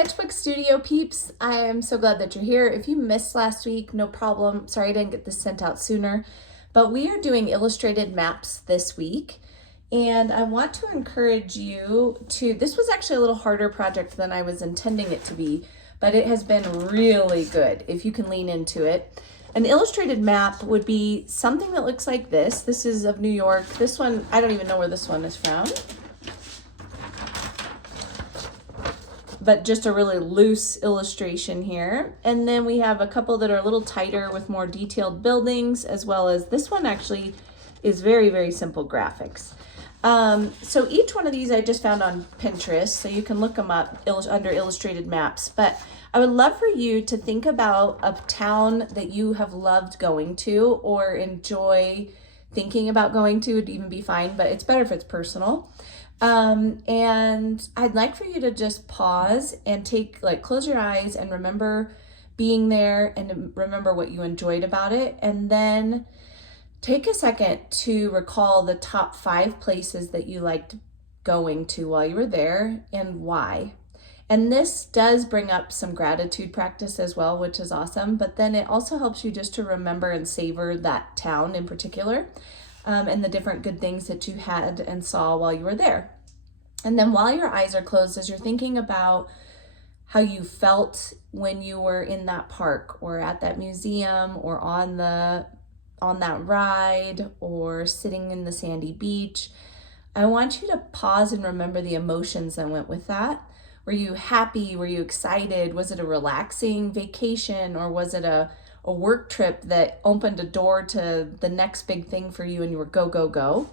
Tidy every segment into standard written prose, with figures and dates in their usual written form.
Sketchbook Studio peeps. I am so glad that you're here. If you missed last week, no problem. Sorry I didn't get this sent out sooner. But we are doing illustrated maps this week. And I want to encourage you to, this was actually a little harder project than I was intending it to be, but it has been really good if you can lean into it. An illustrated map would be something that looks like this. This is of New York. This one, I don't even know where this one is found, but just a really loose illustration here. And then we have a couple that are a little tighter with more detailed buildings, as well as this one actually is very, very simple graphics. So each one of these I just found on Pinterest, so you can look them up under illustrated maps. But I would love for you to think about a town that you have loved going to or enjoy thinking about going to. Would even be fine, but it's better if it's personal. And I'd like for you to just pause and close your eyes and remember being there and remember what you enjoyed about it. And then take a second to recall the top 5 places that you liked going to while you were there and why. And this does bring up some gratitude practice as well, which is awesome. But then it also helps you just to remember and savor that town in particular, and the different good things that you had and saw while you were there. And then while your eyes are closed, as you're thinking about how you felt when you were in that park or at that museum or on that ride or sitting in the sandy beach, I want you to pause and remember the emotions that went with that. Were you happy? Were you excited? Was it a relaxing vacation, or was it a work trip that opened a door to the next big thing for you and you were go, go, go?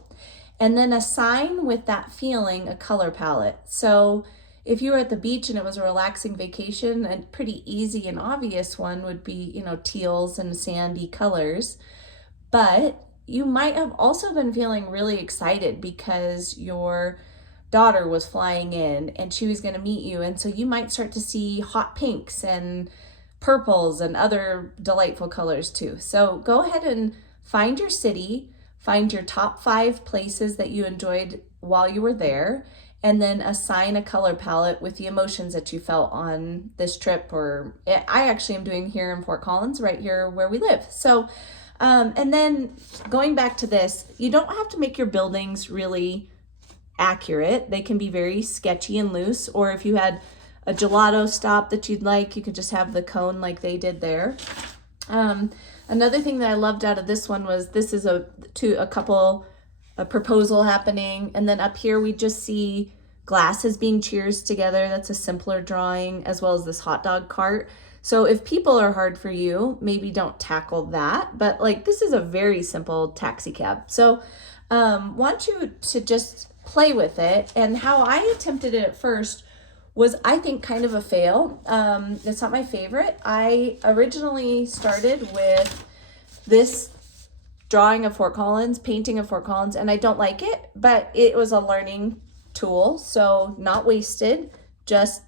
And then assign with that feeling a color palette. So if you were at the beach and it was a relaxing vacation, a pretty easy and obvious one would be, teals and sandy colors. But you might have also been feeling really excited because your daughter was flying in and she was going to meet you. And so you might start to see hot pinks and purples and other delightful colors too. So go ahead and find your city, find your top 5 places that you enjoyed while you were there, and then assign a color palette with the emotions that you felt on this trip. Or I actually am doing here in Fort Collins, right here where we live. So, and then going back to this, you don't have to make your buildings really accurate. They can be very sketchy and loose, or if you had a gelato stop that you'd like, you could just have the cone like they did there. Another thing that I loved out of this one was this is a proposal happening, and then up here we just see glasses being cheers together. That's a simpler drawing, as well as this hot dog cart. So if people are hard for you, maybe don't tackle that, but this is a very simple taxi cab. So want you to just play with it. And how I attempted it at first was, I think, kind of a fail. It's not my favorite. I originally started with this drawing of Fort Collins, painting of Fort Collins, and I don't like it, but it was a learning tool. So not wasted, just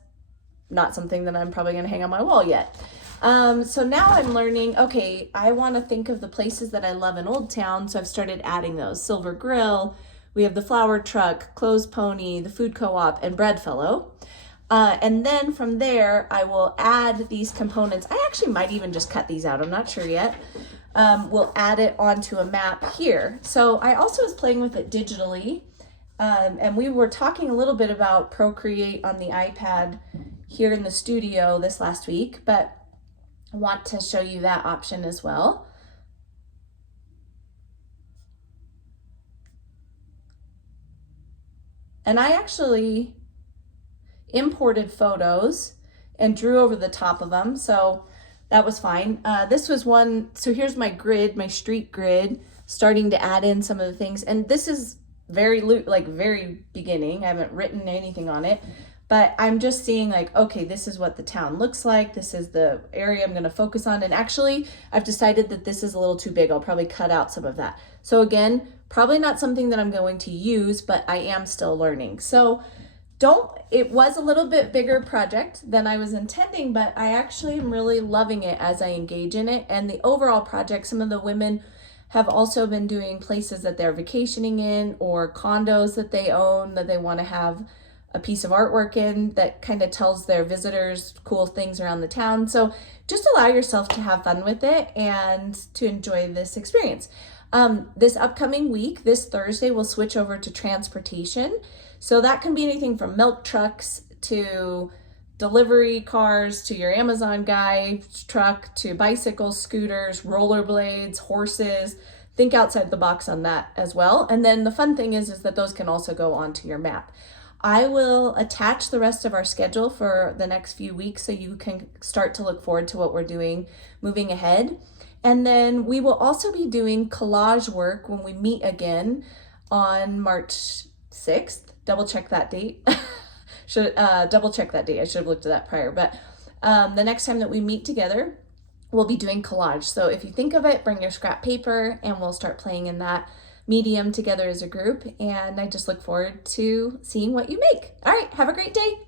not something that I'm probably going to hang on my wall yet. So now I'm learning, okay, I want to think of the places that I love in Old Town. So I've started adding those. Silver Grill, we have the flower truck, Clothes Pony, the food co-op, and Breadfellow. And then from there, I will add these components. I actually might even just cut these out. I'm not sure yet. We'll add it onto a map here. So I also was playing with it digitally. And we were talking a little bit about Procreate on the iPad here in the studio this last week, but I want to show you that option as well. And I actually imported photos and drew over the top of them, so that was fine. This was one, so here's my grid, my street grid, starting to add in some of the things. And this is very very beginning. I haven't written anything on it, but I'm just seeing okay, this is what the town looks like. This is the area I'm going to focus on. And actually, I've decided that this is a little too big. I'll probably cut out some of that. So again, probably not something that I'm going to use, but I am still learning. So it was a little bit bigger project than I was intending, but I actually am really loving it as I engage in it. And the overall project, some of the women have also been doing places that they're vacationing in or condos that they own that they want to have a piece of artwork in that kind of tells their visitors cool things around the town. So just allow yourself to have fun with it and to enjoy this experience. This upcoming week, this Thursday, we'll switch over to transportation. So that can be anything from milk trucks to delivery cars to your Amazon guy truck to bicycles, scooters, rollerblades, horses. Think outside the box on that as well. And then the fun thing is that those can also go onto your map. I will attach the rest of our schedule for the next few weeks so you can start to look forward to what we're doing moving ahead. And then we will also be doing collage work when we meet again on March 6th. Double check that date. Double check that date. I should have looked at that prior. But the next time that we meet together, we'll be doing collage. So if you think of it, bring your scrap paper and we'll start playing in that medium together as a group. And I just look forward to seeing what you make. All right, have a great day.